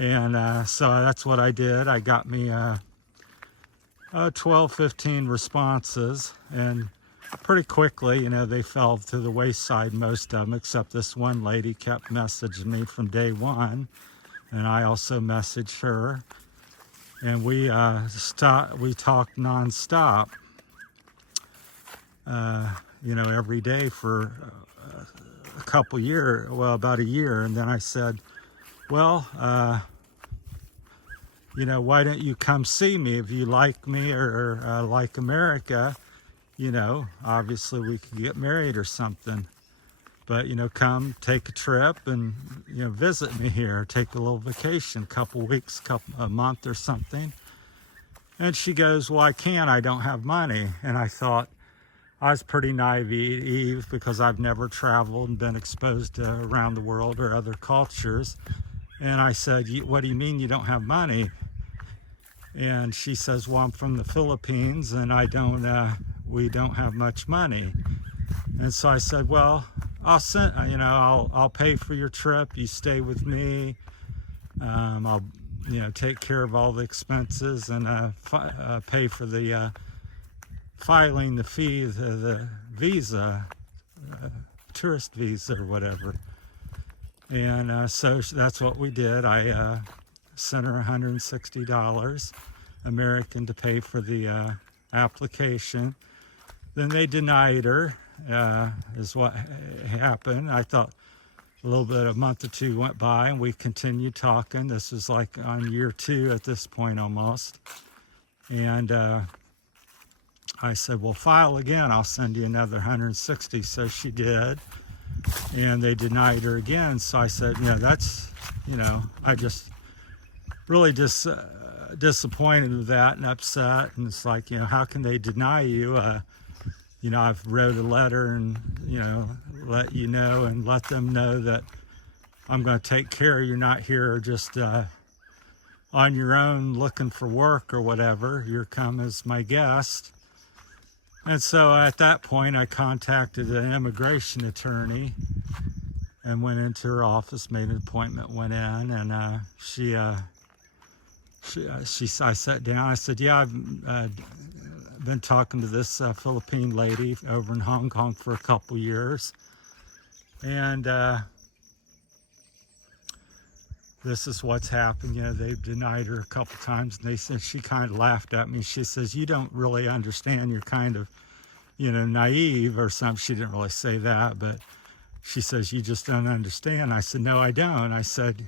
And so that's what I did. I got me 12, 15 responses, and pretty quickly, they fell to the wayside, most of them, except this one lady kept messaging me from day one, and I also messaged her, and we talked nonstop, every day for a couple years, well, about a year. And then I said, well, why don't you come see me if you like me or like America? Obviously we could get married or something. But, come take a trip and, visit me here, take a little vacation, a couple weeks, a month or something. And she goes, well, I can't, I don't have money. And I thought, I was pretty naive because I've never traveled and been exposed to around the world or other cultures. And I said, what do you mean you don't have money? And she says, well, I'm from the Philippines and we don't have much money. And so I said, well, I'll pay for your trip. You stay with me. I'll, take care of all the expenses and pay for the filing the fee, the visa, tourist visa or whatever. And so that's what we did. I sent her $160 American to pay for the application. Then they denied her, is what happened. I thought a month or two went by and we continued talking. This was like on year 2 at this point almost. And I said, well, file again, I'll send you another 160. So she did, and they denied her again. So I said, that's, I just really disappointed with that and upset. And it's like, how can they deny you? I've wrote a letter and, let you know and let them know that I'm going to take care of you. Not here just on your own looking for work or whatever. You're come as my guest. And so at that point, I contacted an immigration attorney and went into her office, made an appointment, went in, and I sat down. I said, yeah, I've been talking to this Philippine lady over in Hong Kong for a couple years. And this is what's happened. They've denied her a couple times, and they said, she kind of laughed at me. She says, you don't really understand. You're kind of, naive or something. She didn't really say that, but she says, you just don't understand. I said, no, I don't. I said,